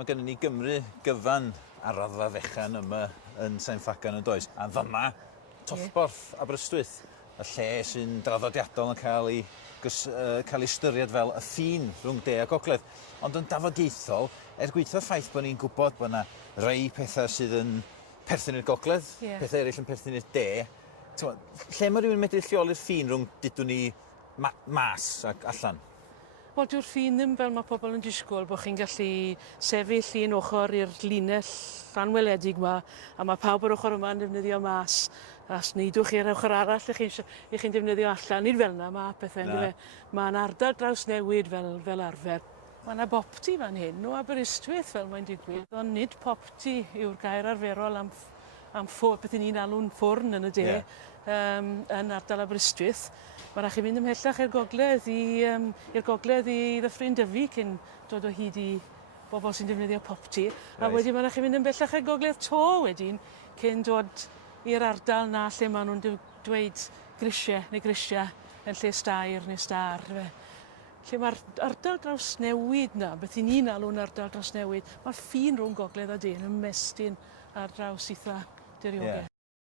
mae gennym ni Gymru gyfan ar raddfa fechan yma yn Sain Ffagan yn does. A fyma, tollborth Aberystwyth, y lle sy'n draddodiadol yn cael ei ystyried fel y ffin rhwng de a gogledd. Ond yn dafodiaethol, gweithio'r ffaith bod ni'n gwybod bod yna rei pethau sydd yn perthyn i'r gogledd, pethau eraill yn perthyn i'r de. Lle mae rhywun medru lleoli'r ffin rhwng dydw ni mas ac allan? Wel, dyw'r ffin ddim fel mae pobl yn disgwyl bod chi'n gallu sefyll un ochr i'r linell rhanweledig yma, a mae pawb ar ochr yma yn defnyddio mas, a sneidwch i'r ochr arall ych chi'n defnyddio allan. Nid fel yna, mae pethau. Mae'n ardal draws newid fel arfer. Mae yna bopti fan hyn o Aberystwyth fel mae'n digwydd, ond nid popti yw'r gair arferol am beth ni'n alw'n ffwrn yn y de yn ardal Aberystwyth. Mae rhaid chi fynd ymhellach i'r gogledd i ddyffryn Dyfi cyn dod o hyd i bobl sy'n defnyddio popti. A wedyn mae rhaid chi fynd ymhellach i'r gogledd to wedyn cyn dod i'r ardal na lle maen nhw'n dweud grisiau yn lle stair neu star. Lle mae'r ardal draws newid na, beth ni'n alw'n ardal draws newid, mae'r ffin rhwng gogledd a de yn ymestyn ar draws eitha diriogaeth.